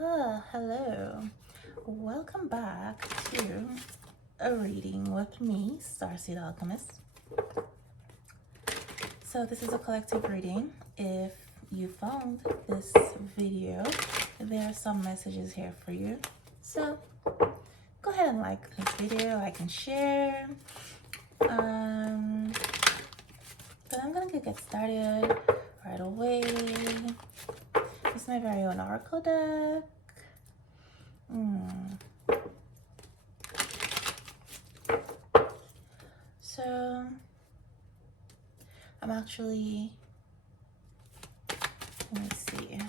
Hello. Welcome back to a reading with me, Starseed Alchemist. So this is a collective reading. If you found this video, there are some messages here for you. So go ahead and like this video, like and share. But I'm gonna get started right away. This is my very own oracle deck. So I'm actually, let me see.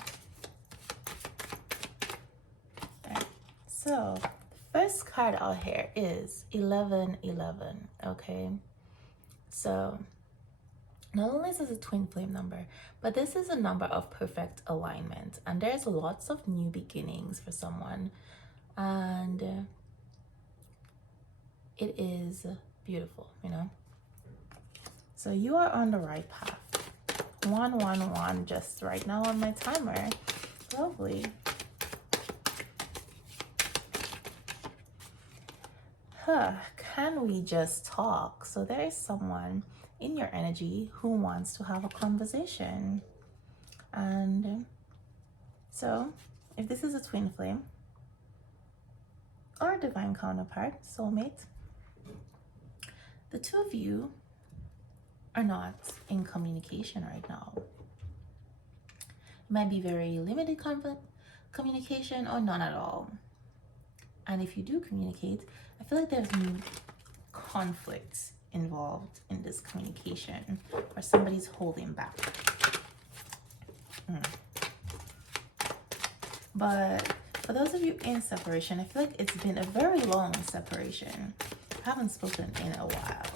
Right. So the first card out here is 1111. Okay, so not only is this a twin flame number, but this is a number of perfect alignment, and there's lots of new beginnings for someone, and it is beautiful, you know. So you are on the right path. 111 just right now on my timer. Lovely. Can we just talk? So there is someone in your energy who wants to have a conversation. And so if this is a twin flame or a divine counterpart, soulmate, the two of you are not in communication right now. It might be very limited communication or none at all. And if you do communicate, I feel like there's new conflicts involved in this communication, or somebody's holding back. But for those of you in separation, I feel like it's been a very long separation. I haven't spoken in a while.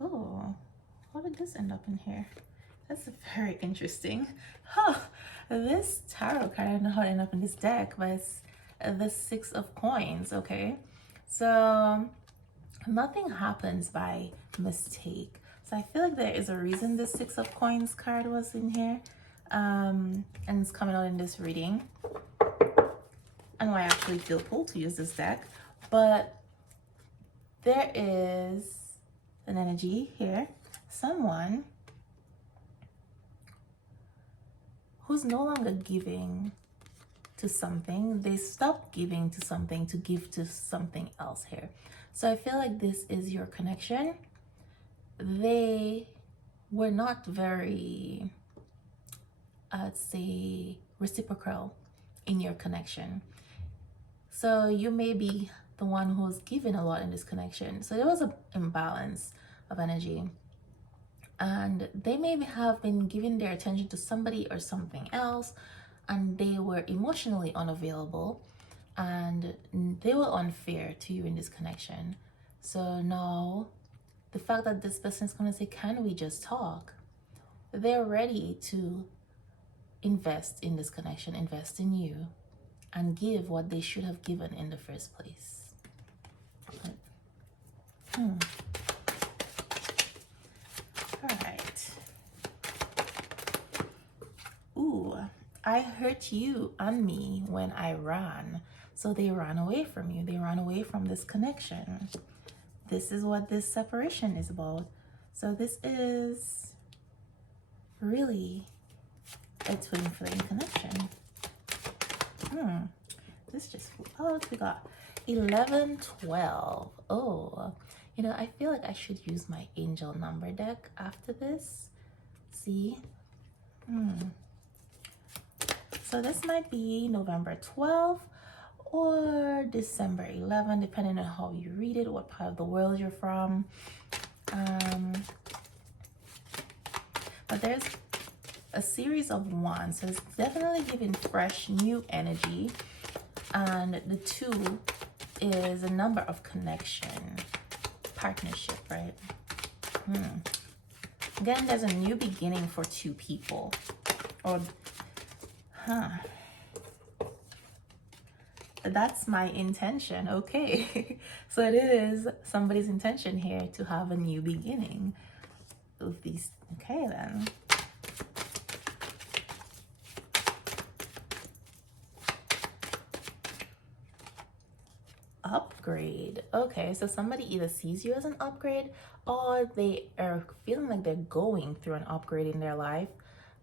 Oh, how did this end up in here? That's very interesting. This tarot card, I don't know how it ended up in this deck, but it's the 6 of coins. Okay, so nothing happens by mistake. So I feel like there is a reason this 6 of coins card was in here, and it's coming out in this reading, and why I actually feel pulled to use this deck. But there is an energy here, someone who's no longer giving to something. They stop giving to something to give to something else here. So I feel like this is your connection. They were not very, I'd say, reciprocal in your connection. So you may be the one who's given a lot in this connection. So there was an imbalance of energy. And they may have been giving their attention to somebody or something else, and they were emotionally unavailable, and they were unfair to you in this connection. So now the fact that this person is going to say, can we just talk? They're ready to invest in this connection, invest in you, and give what they should have given in the first place. All right. Ooh, I hurt you and me when I ran. So they ran away from you. They ran away from this connection. This is what this separation is about. So this is really a twin flame connection. This just flew out. We got 11, 12. Oh, you know, I feel like I should use my angel number deck after this. See? So this might be November 12th or December 11th, depending on how you read it, what part of the world you're from. But there's a series of wands, so it's definitely giving fresh, new energy. And the 2 is a number of connection, partnership, right? Again, there's a new beginning for 2 people. Or that's my intention. Okay. So it is somebody's intention here to have a new beginning with these. Okay, then. upgrade. Okay, so somebody either sees you as an upgrade, or they are feeling like they're going through an upgrade in their life,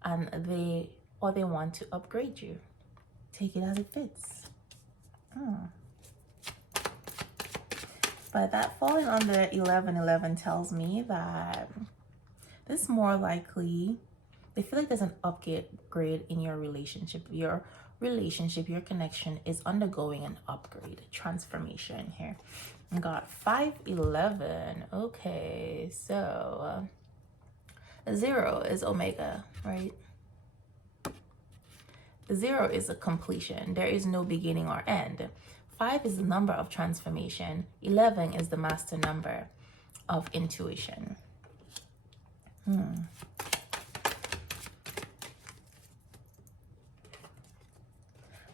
and they want to upgrade you. Take it as it fits. But that falling under 1111 tells me that this more likely, they feel like there's an upgrade in your relationship. Your connection is undergoing an upgrade, transformation here. I got 511. Okay, so 0 is omega, right? 0 is a completion. There is no beginning or end. 5 is the number of transformation. 11 is the master number of intuition.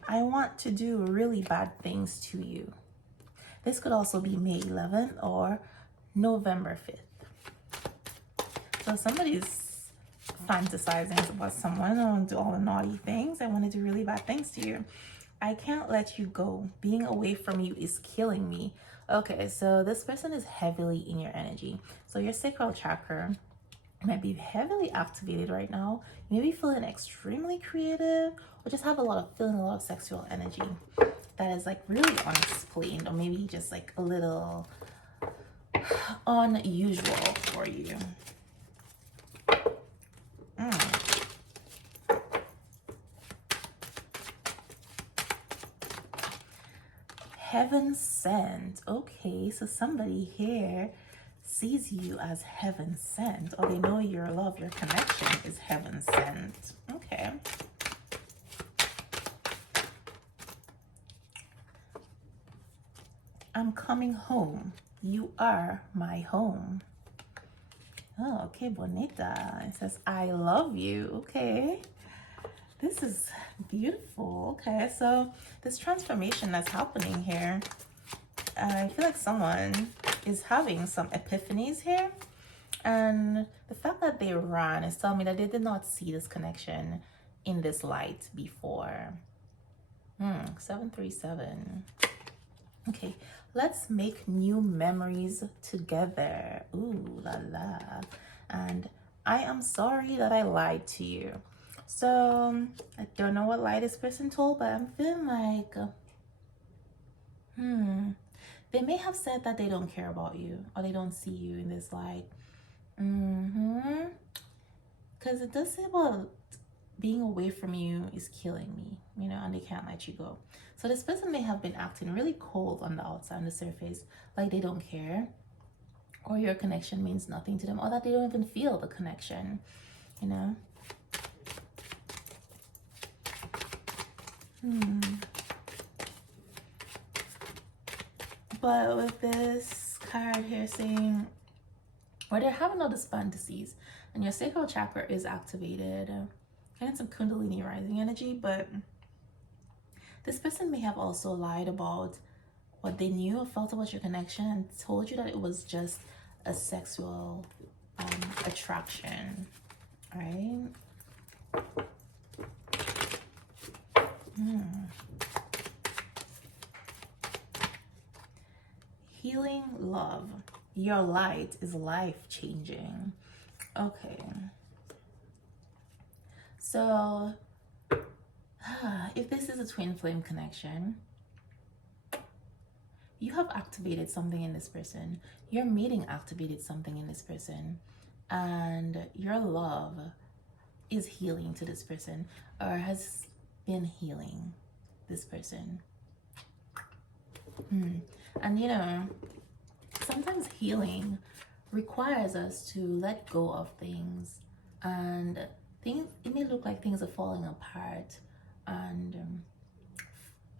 I want to do really bad things to you. This could also be May 11th or November 5th. So somebody's fantasizing about someone and do all the naughty things. I want to do really bad things to you. I can't let you go. Being away from you is killing me. Okay, so this person is heavily in your energy. So your sacral chakra might be heavily activated right now. You may be feeling extremely creative, or just have feeling a lot of sexual energy that is like really unexplained, or maybe just like a little unusual for you. Heaven sent. Okay, so somebody here sees you as heaven sent, or they know your love, your connection is heaven sent. Okay. I'm coming home. You are my home. Oh, okay, bonita. It says, I love you. Okay. This is beautiful. Okay, so this transformation that's happening here, I feel like someone is having some epiphanies here. And the fact that they ran is telling me that they did not see this connection in this light before. 737. Okay, let's make new memories together. Ooh la la. And I am sorry that I lied to you. So I don't know what lie this person told, but I'm feeling like they may have said that they don't care about you, or they don't see you in this light. Because it does say about being away from you is killing me, you know, and they can't let you go. So this person may have been acting really cold on the outside, on the surface, like they don't care, or your connection means nothing to them, or that they don't even feel the connection, you know. But with this card here saying, or they're having all these fantasies, and your sacral chakra is activated, kind of some kundalini rising energy, but this person may have also lied about what they knew or felt about your connection and told you that it was just a sexual attraction, right? Healing love. Your light is life-changing. Okay. So, if this is a twin flame connection, you have activated something in this person. Your meeting activated something in this person. And your love is healing to this person, or has been healing this person. And you know, sometimes healing requires us to let go of things, and things, it may look like things are falling apart, and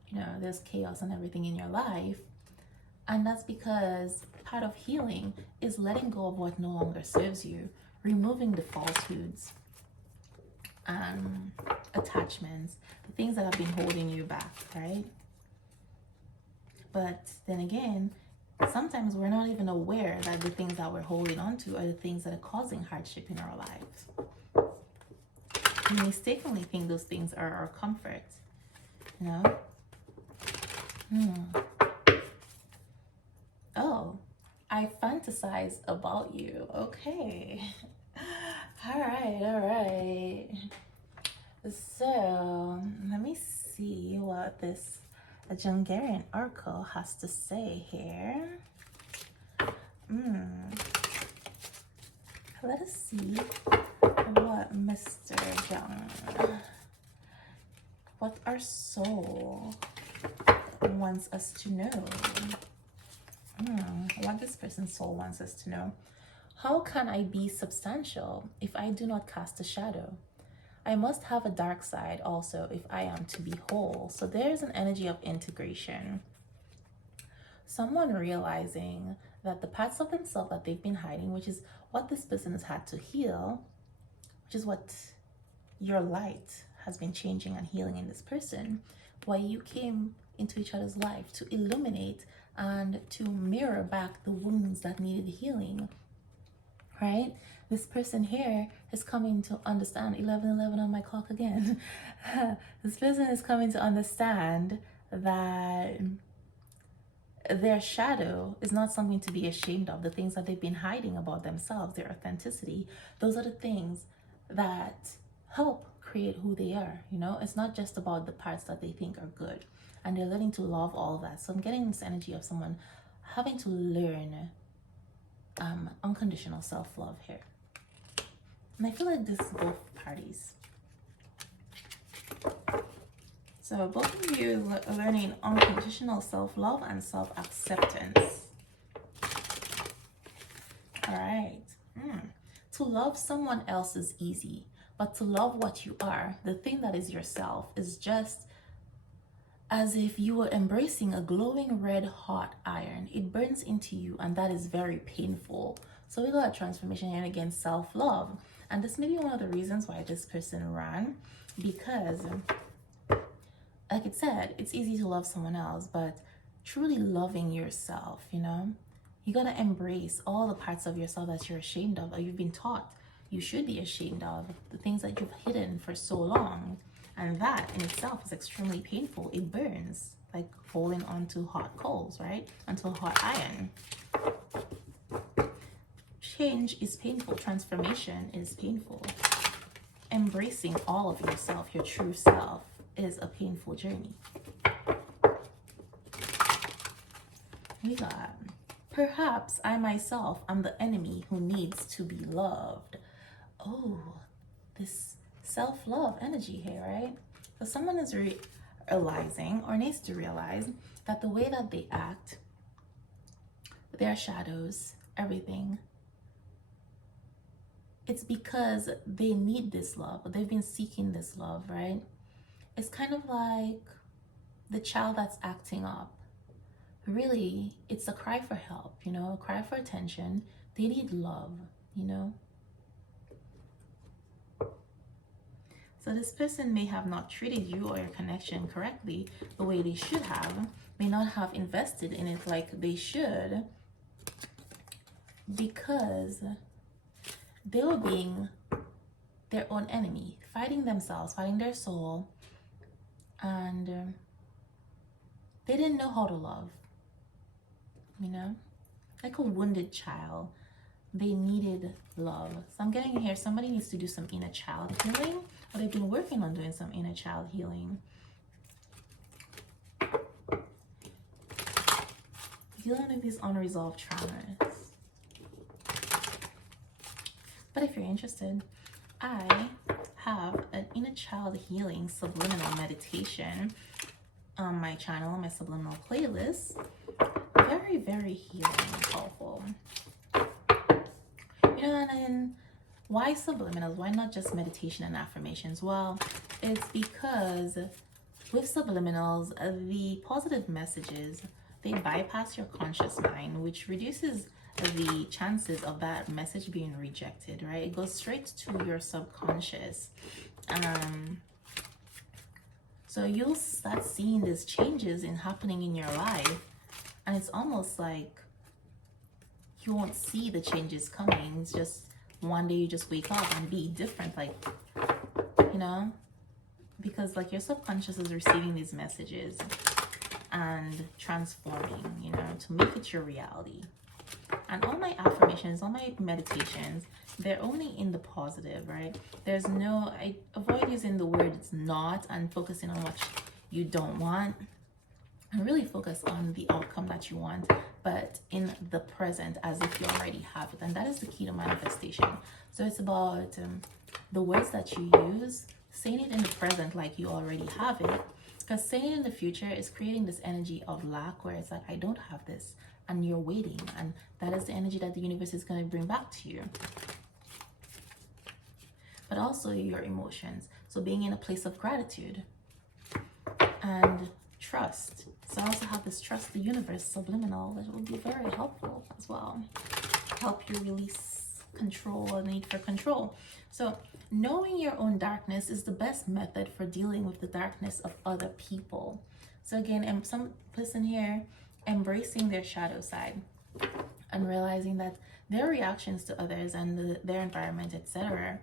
you know, there's chaos and everything in your life, and that's because part of healing is letting go of what no longer serves you, removing the falsehoods, attachments, the things that have been holding you back, right? But then again, sometimes we're not even aware that the things that we're holding on to are the things that are causing hardship in our lives. We mistakenly think those things are our comfort, you know? Oh, I fantasize about you. Okay. All right, all right. So let me see what this Jungarian Oracle has to say here. Let us see what Mr. Young, what our soul wants us to know. What this person's soul wants us to know. How can I be substantial if I do not cast a shadow? I must have a dark side also if I am to be whole. So there's an energy of integration. Someone realizing that the parts of themselves that they've been hiding, which is what this person has had to heal, which is what your light has been changing and healing in this person, why you came into each other's life to illuminate and to mirror back the wounds that needed healing, right? This person here is coming to understand, 11:11 on my clock again. This person is coming to understand that their shadow is not something to be ashamed of. The things that they've been hiding about themselves, their authenticity, those are the things that help create who they are. You know, it's not just about the parts that they think are good, and they're learning to love all that. So I'm getting this energy of someone having to learn unconditional self-love here. And I feel like this is both parties. So both of you are learning unconditional self-love and self-acceptance. All right. To love someone else is easy, but to love what you are, the thing that is yourself, is just as if you were embracing a glowing red hot iron. It burns into you, and that is very painful. So we got a transformation here against self-love. And this may be one of the reasons why this person ran, because like it said, it's easy to love someone else, but truly loving yourself, you know, you got to embrace all the parts of yourself that you're ashamed of, or you've been taught you should be ashamed of, the things that you've hidden for so long. And that in itself is extremely painful. It burns like holding onto hot coals, right? Onto a hot iron. Change is painful. Transformation is painful. Embracing all of yourself, your true self, is a painful journey. We got, perhaps I myself am the enemy who needs to be loved. Oh, this self-love energy here, right? So someone is realizing or needs to realize that the way that they act, their shadows, everything, it's because they need this love. They've been seeking this love, right? It's kind of like the child that's acting up. Really, it's a cry for help, you know, a cry for attention. They need love, you know. So this person may have not treated you or your connection correctly the way they should have, may not have invested in it like they should, because they were being their own enemy, fighting themselves, fighting their soul, and they didn't know how to love, you know, like a wounded child. They needed love. So I'm getting here, somebody needs to do some inner child healing, or they've been working on doing some inner child healing. Dealing with these unresolved traumas. But if you're interested, I have an inner child healing subliminal meditation on my channel, on my subliminal playlist. Very, very healing and powerful. You know, and then why subliminals? Why not just meditation and affirmations? Well, it's because with subliminals, the positive messages, they bypass your conscious mind, which reduces the chances of that message being rejected, right? It goes straight to your subconscious. So you'll start seeing these changes happening in your life, and it's almost like you won't see the changes coming. It's just one day you just wake up and be different, like, you know, because like your subconscious is receiving these messages, and transforming, you know, to make it your reality. And all my affirmations, all my meditations, they're only in the positive, right? There's no, I avoid using the words not and focusing on what you don't want, and really focus on the outcome that you want, but in the present as if you already have it. And that is the key to manifestation. So it's about the words that you use, saying it in the present like you already have it, because saying it in the future is creating this energy of lack where it's like, I don't have this, and you're waiting, and that is the energy that the universe is going to bring back to you. But also your emotions, so being in a place of gratitude and trust. So I also have this trust the universe subliminal that will be very helpful as well. Help you release control, a need for control. So knowing your own darkness is the best method for dealing with the darkness of other people. So again, some person here embracing their shadow side and realizing that their reactions to others and their environment, etc.,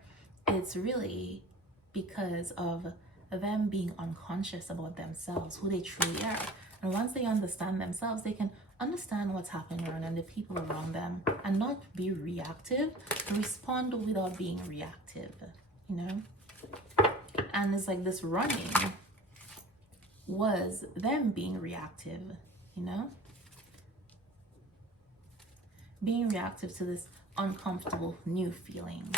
it's really because of them being unconscious about themselves, who they truly are. And once they understand themselves, they can understand what's happening around and the people around them, and not be reactive, respond without being reactive, you know? And it's like this running was them being reactive, you know? Being reactive to this uncomfortable new feeling.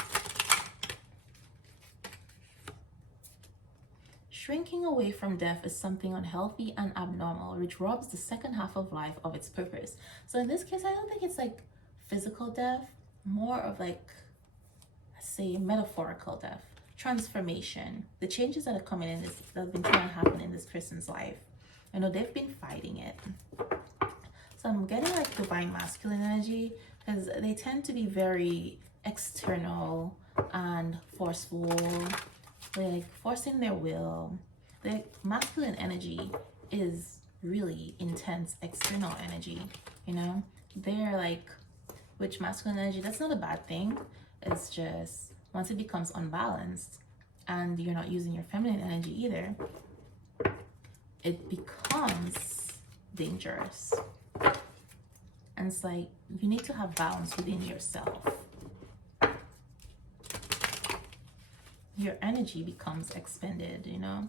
Shrinking away from death is something unhealthy and abnormal, which robs the second half of life of its purpose. So in this case, I don't think it's like physical death, more of like, say, metaphorical death, transformation, the changes that are coming in this, that have been trying to happen in this person's life. I know they've been fighting it. So I'm getting like divine masculine energy, because they tend to be very external and forceful, like forcing their will. The masculine energy is really intense external energy, you know? They're like, which masculine energy, that's not a bad thing. It's just once it becomes unbalanced and you're not using your feminine energy either, it becomes dangerous. And it's like, you need to have balance within yourself. Your energy becomes expended, you know,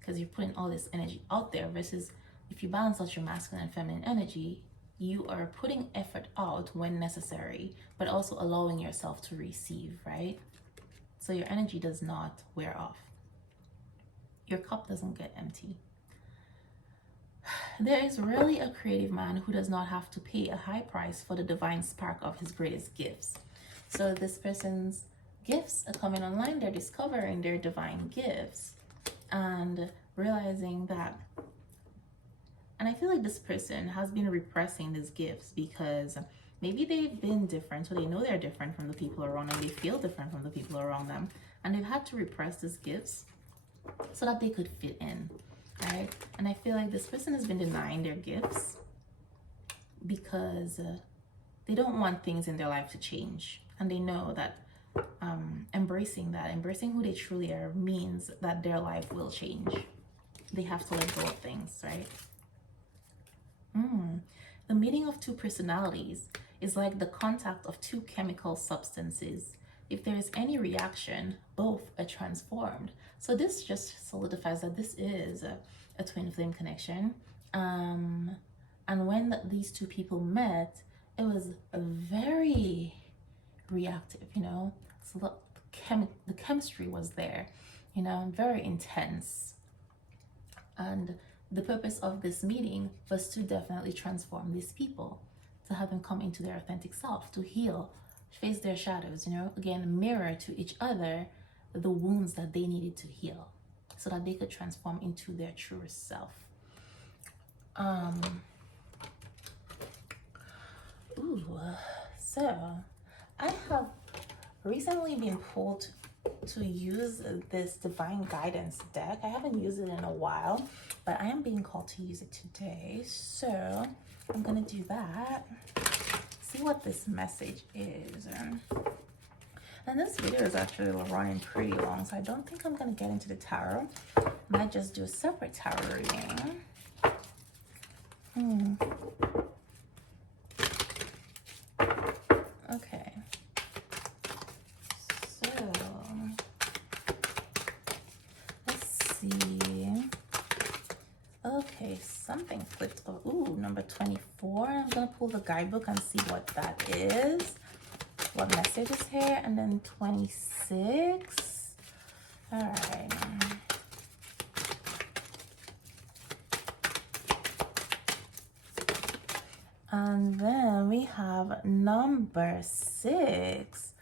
because you're putting all this energy out there, versus if you balance out your masculine and feminine energy, you are putting effort out when necessary, but also allowing yourself to receive, right? So your energy does not wear off. Your cup doesn't get empty. There is rarely a creative man who does not have to pay a high price for the divine spark of his greatest gifts. So this person's gifts are coming online, they're discovering their divine gifts and realizing that, and I feel like this person has been repressing these gifts because maybe they've been different, so they know they're different from the people around them, they feel different from the people around them, and they've had to repress these gifts so that they could fit in, right? And I feel like this person has been denying their gifts because they don't want things in their life to change, and they know that embracing who they truly are means that their life will change. They have to let go of things, right? The meeting of two personalities is like the contact of two chemical substances. If there is any reaction, both are transformed. So this just solidifies that this is a twin flame connection. And when these two people met, it was a very reactive, you know, so the chemistry was there, you know, very intense. And the purpose of this meeting was to definitely transform these people, to have them come into their authentic self, to heal, face their shadows, you know, again, mirror to each other the wounds that they needed to heal so that they could transform into their truest self. So I have recently been pulled to use this divine guidance deck. I haven't used it in a while, but I am being called to use it today. So I'm gonna do that. See what this message is. And this video is actually running pretty long, so I don't think I'm gonna get into the tarot. I might just do a separate tarot reading. Hmm. Okay. So let's see. Okay, something flipped over. Ooh, number 24. I'm gonna pull the guidebook and see what that is. What message is here? And then 26. All right. And then we have number 6.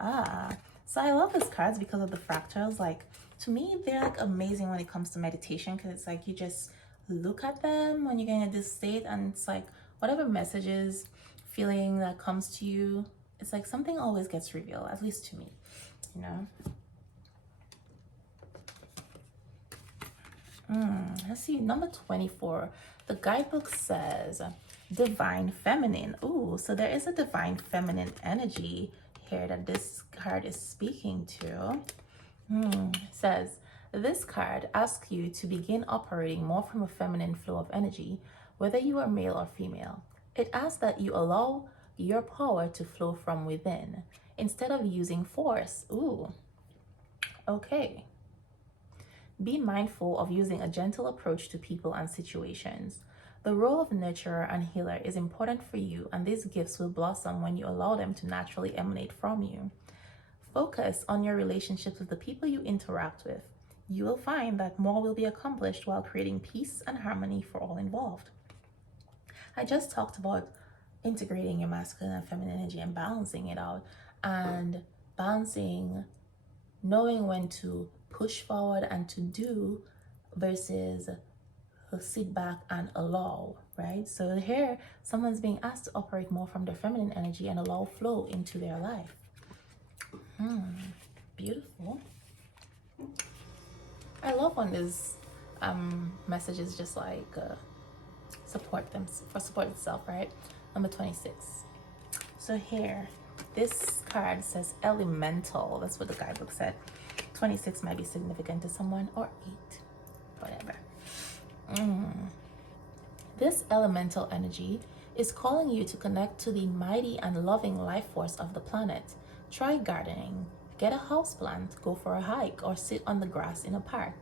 So I love these cards because of the fractals. Like, to me, they're like amazing when it comes to meditation, because it's like you just look at them when you're getting in this state, and it's like whatever messages, feeling that comes to you, it's like something always gets revealed, at least to me, you know. Let's see, number 24. The guidebook says divine feminine. Ooh, so there is a divine feminine energy here that this card is speaking to. It says, this card asks you to begin operating more from a feminine flow of energy, whether you are male or female. It asks that you allow your power to flow from within instead of using force. Ooh, okay. Be mindful of using a gentle approach to people and situations. The role of nurturer and healer is important for you, and these gifts will blossom when you allow them to naturally emanate from you. Focus on your relationships with the people you interact with. You will find that more will be accomplished while creating peace and harmony for all involved. I just talked about integrating your masculine and feminine energy and balancing it out, and balancing, knowing when to push forward and to do versus sit back and allow, right? So here, someone's being asked to operate more from their feminine energy and allow flow into their life. Beautiful. I love when these messages just like support itself, right? Number 26. So here, this card says elemental. That's what the guidebook said. 26 might be significant to someone, or 8, whatever. This elemental energy is calling you to connect to the mighty and loving life force of the planet. Try gardening, get a houseplant, go for a hike, or sit on the grass in a park.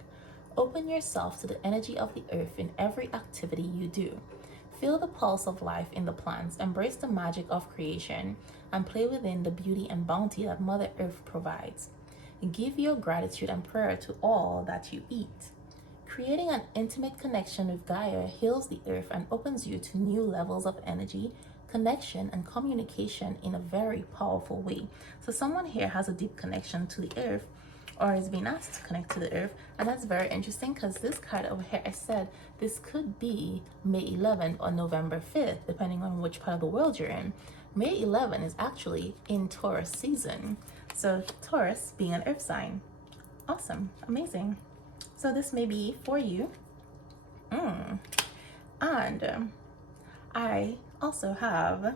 Open yourself to the energy of the earth in every activity you do. Feel the pulse of life in the plants, embrace the magic of creation, and play within the beauty and bounty that Mother Earth provides. Give your gratitude and prayer to all that you eat. Creating an intimate connection with Gaia heals the earth and opens you to new levels of energy, connection, and communication in a very powerful way. So someone here has a deep connection to the earth, or is being asked to connect to the earth, and that's very interesting because this card over here, I said this could be May 11th or November 5th, depending on which part of the world you're in. May 11 is actually in Taurus season, so Taurus being an earth sign. Awesome, amazing. So this may be for you. And I also have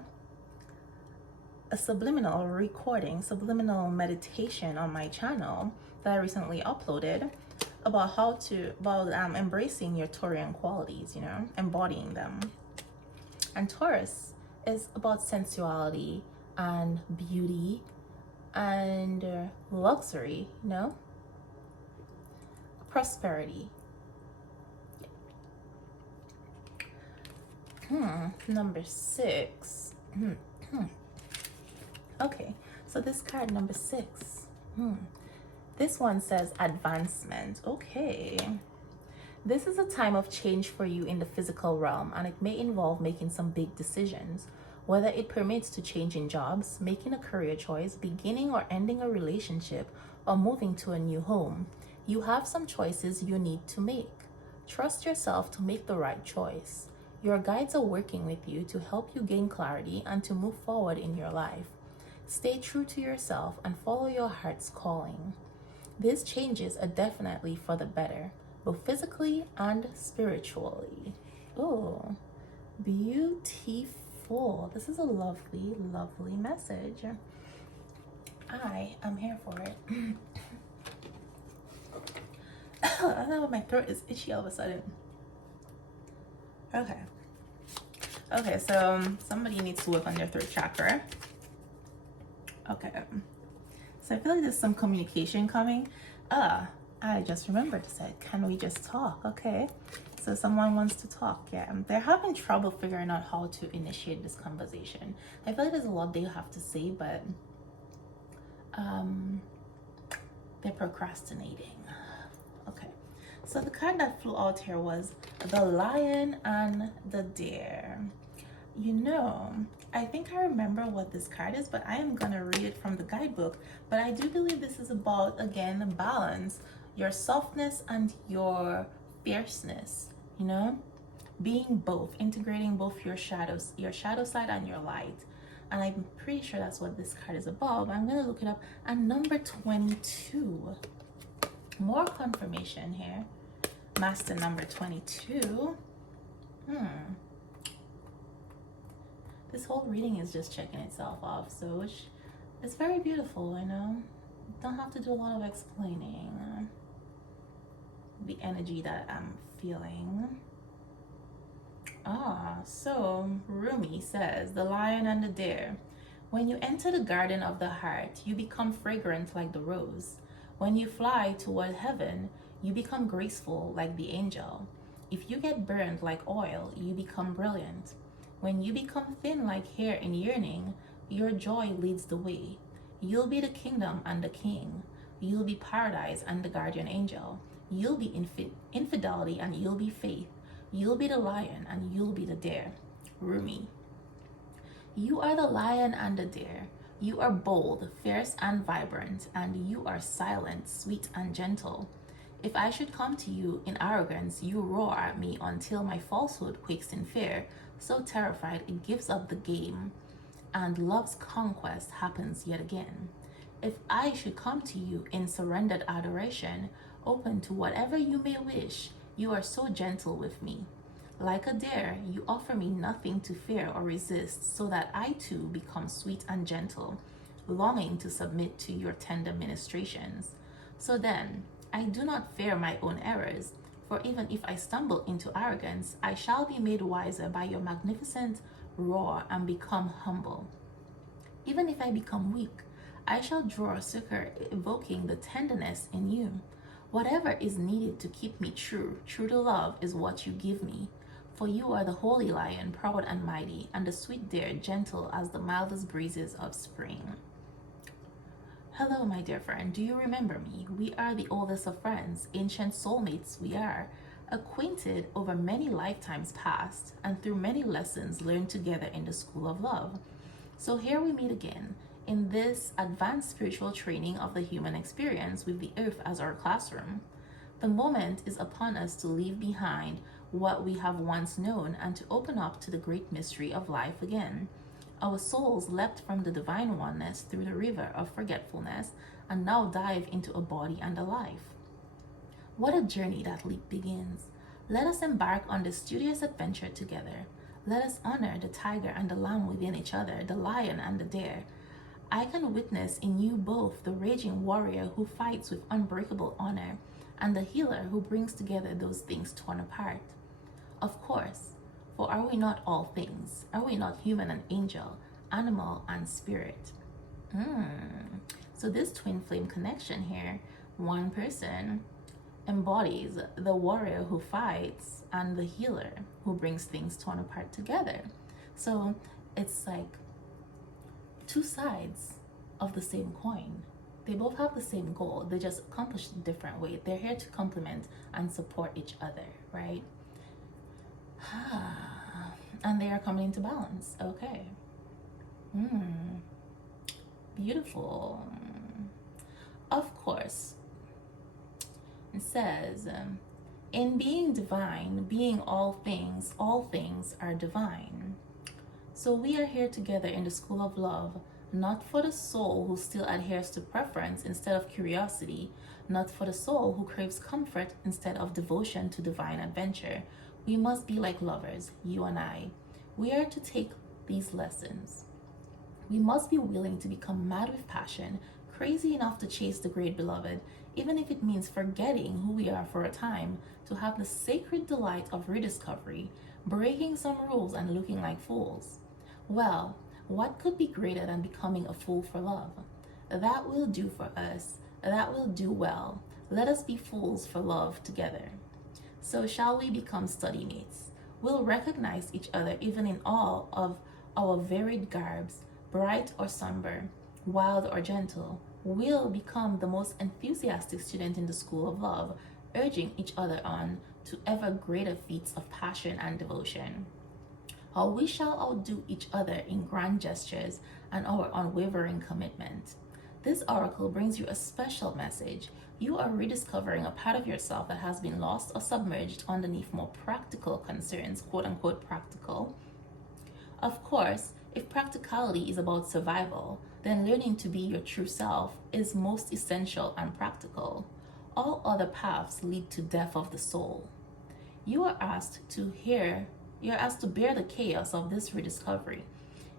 a subliminal subliminal meditation on my channel that I recently uploaded about embracing your Taurian qualities, you know, embodying them. And Taurus is about sensuality and beauty and luxury, you know, prosperity. Number 6. Okay, so this card, number 6. This one says advancement. Okay. This is a time of change for you in the physical realm, and it may involve making some big decisions, whether it permits to change in jobs, making a career choice, beginning or ending a relationship, or moving to a new home. You have some choices you need to make. Trust yourself to make the right choice. Your guides are working with you to help you gain clarity and to move forward in your life. Stay true to yourself and follow your heart's calling. These changes are definitely for the better, both physically and spiritually. Oh, beautiful. This is a lovely, lovely message. I am here for it. I know my throat is itchy all of a sudden. Okay. Okay, so somebody needs to work on their third chakra. Okay. So I feel like there's some communication coming. I just remembered to say, can we just talk? Okay. So someone wants to talk. Yeah. They're having trouble figuring out how to initiate this conversation. I feel like there's a lot they have to say, but they're procrastinating. Okay. So the card that flew out here was the lion and the deer. You know, I think I remember what this card is, but I am going to read it from the guidebook. But I do believe this is about, again, balance, your softness and your fierceness, you know, being both, integrating both your shadow side and your light. And I'm pretty sure that's what this card is about. I'm going to look it up. And number 22, more confirmation here. Master number 22. This whole reading is just checking itself off, so it's very beautiful, you know. Don't have to do a lot of explaining the energy that I'm feeling. So Rumi says, the lion and the deer. When you enter the garden of the heart, you become fragrant like the rose. When you fly toward heaven, you become graceful like the angel. If you get burned like oil, you become brilliant. When you become thin like hair in yearning, your joy leads the way. You'll be the kingdom and the king. You'll be paradise and the guardian angel. You'll be infidelity and you'll be faith. You'll be the lion and you'll be the deer. Rumi. You are the lion and the deer. You are bold, fierce and vibrant, and you are silent, sweet and gentle. If I should come to you in arrogance, you roar at me until my falsehood quakes in fear, so terrified it gives up the game, and love's conquest happens yet again. If I should come to you in surrendered adoration, open to whatever you may wish, you are so gentle with me. Like a deer, you offer me nothing to fear or resist, so that I too become sweet and gentle, longing to submit to your tender ministrations. So then, I do not fear my own errors, for even if I stumble into arrogance, I shall be made wiser by your magnificent roar and become humble. Even if I become weak, I shall draw succor, evoking the tenderness in you. Whatever is needed to keep me true to love is what you give me. For you are the holy lion, proud and mighty, and the sweet deer, gentle as the mildest breezes of spring. Hello, my dear friend, do you remember me? We are the oldest of friends, ancient soulmates we are, acquainted over many lifetimes past, and through many lessons learned together in the school of love. So here we meet again, in this advanced spiritual training of the human experience with the earth as our classroom. The moment is upon us to leave behind what we have once known and to open up to the great mystery of life again. Our souls leapt from the divine oneness through the river of forgetfulness and now dive into a body and a life. What a journey that leap begins. Let us embark on this studious adventure together. Let us honor the tiger and the lamb within each other, the lion and the deer. I can witness in you both the raging warrior who fights with unbreakable honor and the healer who brings together those things torn apart. Of course, for are we not all things? Are we not human and angel, animal and spirit? So this twin flame connection here, one person embodies the warrior who fights and the healer who brings things torn apart together. So it's like two sides of the same coin. They both have the same goal. They just accomplish it in different ways. They're here to complement and support each other, right? And they are coming into balance. Okay. Beautiful. Of course, it says, in being divine, being all things are divine. So we are here together in the school of love, not for the soul who still adheres to preference instead of curiosity, not for the soul who craves comfort instead of devotion to divine adventure. We must be like lovers, you and I. We are to take these lessons. We must be willing to become mad with passion, crazy enough to chase the great beloved, even if it means forgetting who we are for a time to have the sacred delight of rediscovery, breaking some rules and looking like fools. Well, what could be greater than becoming a fool for love? That will do for us. That will do well. Let us be fools for love together. So shall we become study mates? We'll recognize each other even in all of our varied garbs, bright or somber, wild or gentle. We'll become the most enthusiastic student in the school of love, urging each other on to ever greater feats of passion and devotion. Or we shall outdo each other in grand gestures and our unwavering commitment. This oracle brings you a special message. You are rediscovering a part of yourself that has been lost or submerged underneath more practical concerns, quote unquote practical. Of course, if practicality is about survival, then learning to be your true self is most essential and practical. All other paths lead to death of the soul. You are asked to bear the chaos of this rediscovery.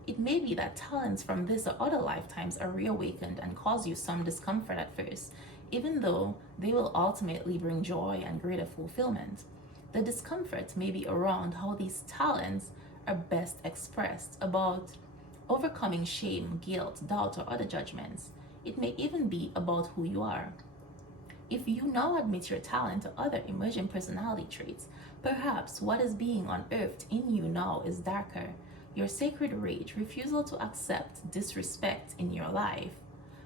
It may be that talents from this or other lifetimes are reawakened and cause you some discomfort at first, even though they will ultimately bring joy and greater fulfillment. The discomfort may be around how these talents are best expressed, about overcoming shame, guilt, doubt, or other judgments. It may even be about who you are. If you now admit your talent or other emerging personality traits, perhaps what is being unearthed in you now is darker. Your sacred rage, refusal to accept disrespect in your life,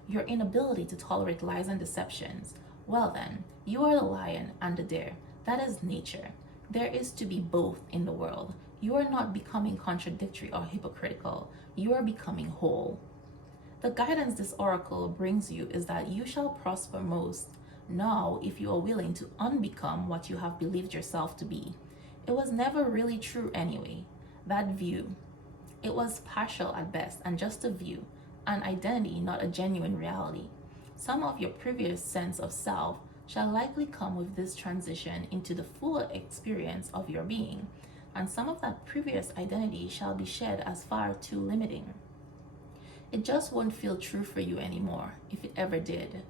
your inability to tolerate lies and deceptions. Well then, you are the lion and the deer. That is nature. There is to be both in the world. You are not becoming contradictory or hypocritical. You are becoming whole. The guidance this oracle brings you is that you shall prosper most now if you are willing to unbecome what you have believed yourself to be. It was never really true anyway. That view. It was partial at best and just a view, an identity, not a genuine reality. Some of your previous sense of self shall likely come with this transition into the fuller experience of your being, and some of that previous identity shall be shed as far too limiting. It just won't feel true for you anymore, if it ever did.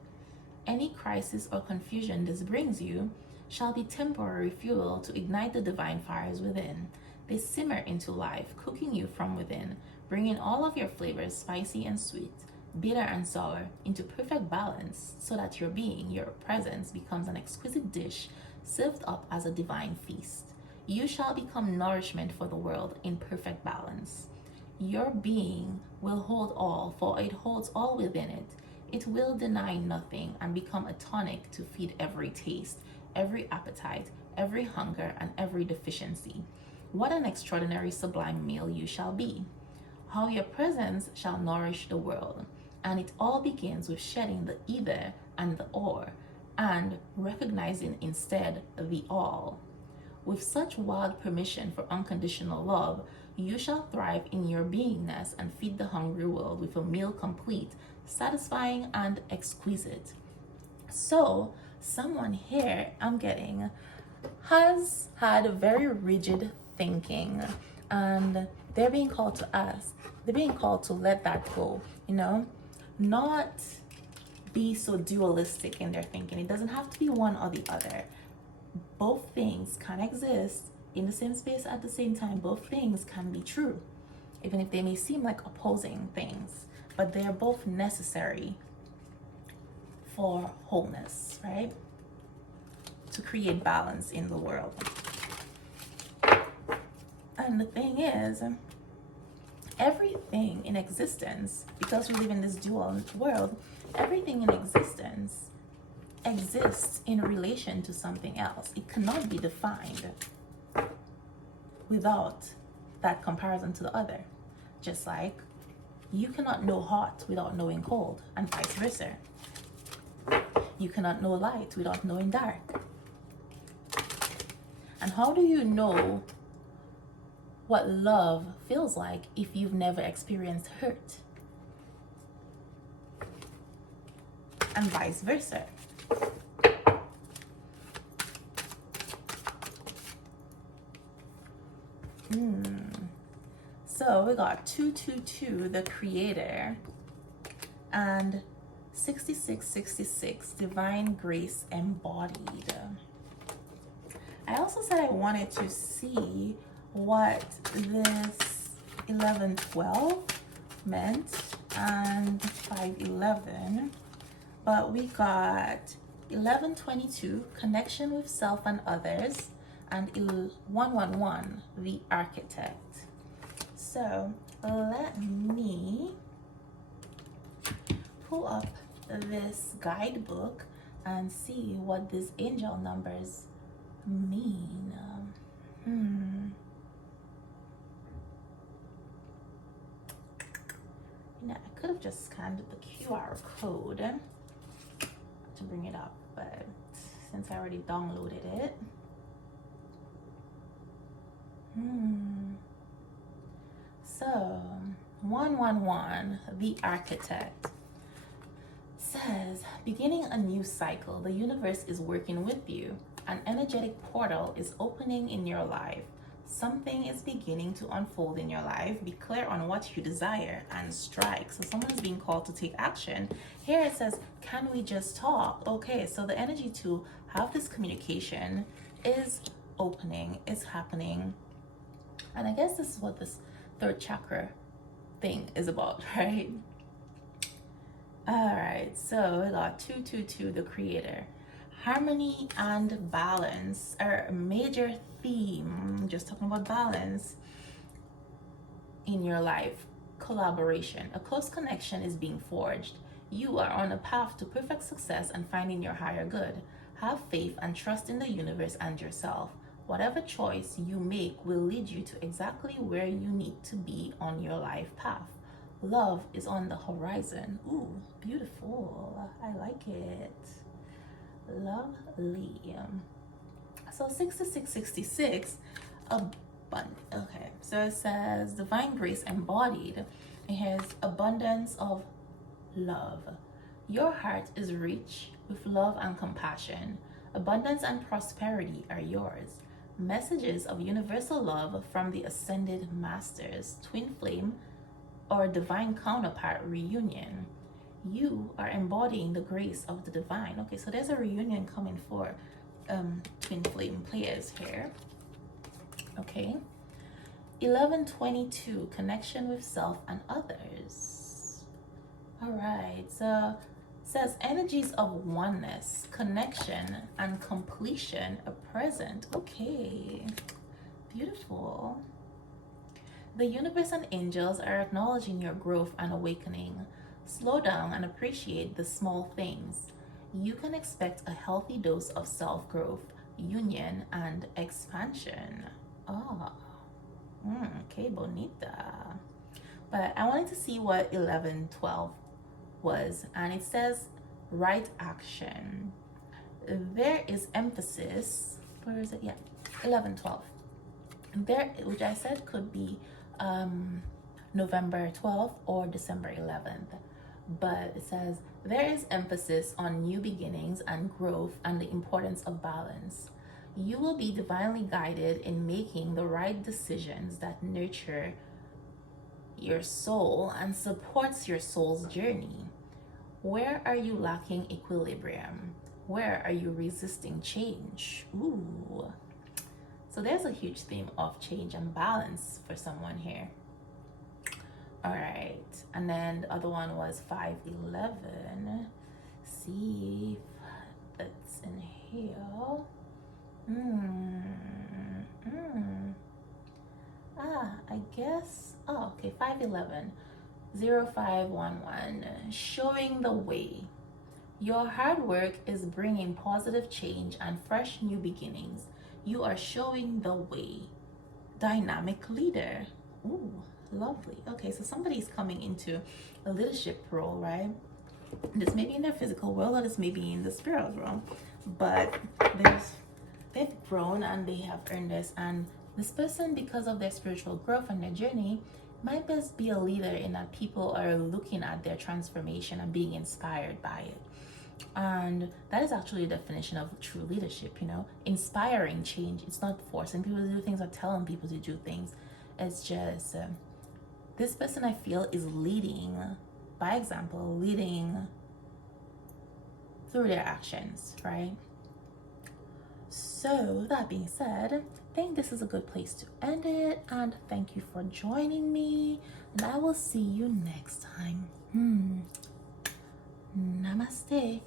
Any crisis or confusion this brings you shall be temporary fuel to ignite the divine fires within. They simmer into life, cooking you from within, bringing all of your flavors, spicy and sweet, bitter and sour, into perfect balance, so that your being, your presence, becomes an exquisite dish served up as a divine feast. You shall become nourishment for the world in perfect balance. Your being will hold all, for it holds all within it. It will deny nothing and become a tonic to feed every taste, every appetite, every hunger, and every deficiency. What an extraordinary sublime meal you shall be. How your presence shall nourish the world. And it all begins with shedding the either and the or, and recognizing instead the all. With such wild permission for unconditional love, you shall thrive in your beingness and feed the hungry world with a meal complete, satisfying, and exquisite. So, someone here, I'm getting, has had a very rigid thinking, and they're being called to let that go, not be so dualistic in their thinking. It doesn't have to be one or the other. Both things can exist in the same space at the same time. Both things can be true, even if they may seem like opposing things, but they're both necessary for wholeness, right? To create balance in the world. And the thing is, everything in existence, because we live in this dual world, everything in existence exists in relation to something else. It cannot be defined without that comparison to the other. Just like you cannot know hot without knowing cold, and vice versa. You cannot know light without knowing dark. And how do you know what love feels like if you've never experienced hurt? And vice versa. So we got 222, the creator, and 6666, divine grace embodied. I also said I wanted to see what this 1112 meant and 511, but we got 1122, connection with self and others, and 111, the architect. So let me pull up this guidebook and see what these angel numbers mean. You know, I could have just scanned the QR code to bring it up, but since I already downloaded it. So 111, the architect, says, beginning a new cycle, the universe is working with you. An energetic portal is opening in your life. Something is beginning to unfold in your life. Be clear on what you desire and strike. So someone is being called to take action. Here it says, can we just talk? Okay, so the energy to have this communication is opening, it's happening. And I guess this is what this third chakra thing is about, right? All right, so we got 222, the creator. Harmony and balance are a major theme. Just talking about balance in your life. Collaboration, a close connection is being forged. You are on a path to perfect success and finding your higher good. Have faith and trust in the universe and yourself. Whatever choice you make will lead you to exactly where you need to be on your life path. Love is on the horizon. Ooh, beautiful. I like it. Lovely. So 6666, okay, so it says divine grace embodied. It has abundance of love. Your heart is rich with love and compassion. Abundance and prosperity are yours. Messages of universal love from the ascended masters, twin flame or divine counterpart reunion. You are embodying the grace of the divine. Okay, so there's a reunion coming for twin flame players here. Okay. 1122, connection with self and others. All right, so it says energies of oneness, connection, and completion are present. Okay, beautiful. The universe and angels are acknowledging your growth and awakening. Slow down and appreciate the small things. You can expect a healthy dose of self-growth, union, and expansion. Que bonita. But I wanted to see what 1112 was, and it says right action. There is emphasis, where is it? Yeah, 1112. There, which I said could be November 12th or December 11th. But it says there is emphasis on new beginnings and growth and the importance of balance. You will be divinely guided in making the right decisions that nurture your soul and supports your soul's journey. Where are you lacking equilibrium? Where are you resisting change? Ooh. So there's a huge theme of change and balance for someone here. All right, and then the other one was 511. See if that's in here. I guess, okay, 511. 0511, showing the way. Your hard work is bringing positive change and fresh new beginnings. You are showing the way. Dynamic leader. Ooh, lovely. Okay, so somebody's coming into a leadership role, right? This may be in their physical world, or this may be in the spiritual realm, but they've grown and they have earned this. And this person, because of their spiritual growth and their journey, might best be a leader in that people are looking at their transformation and being inspired by it. And that is actually the definition of true leadership, you know, inspiring change. It's not forcing people to do things or telling people to do things. It's just this person, I feel, is leading by example, leading through their actions, right? So that being said, I think this is a good place to end it, and thank you for joining me, and I will see you next time. Namaste.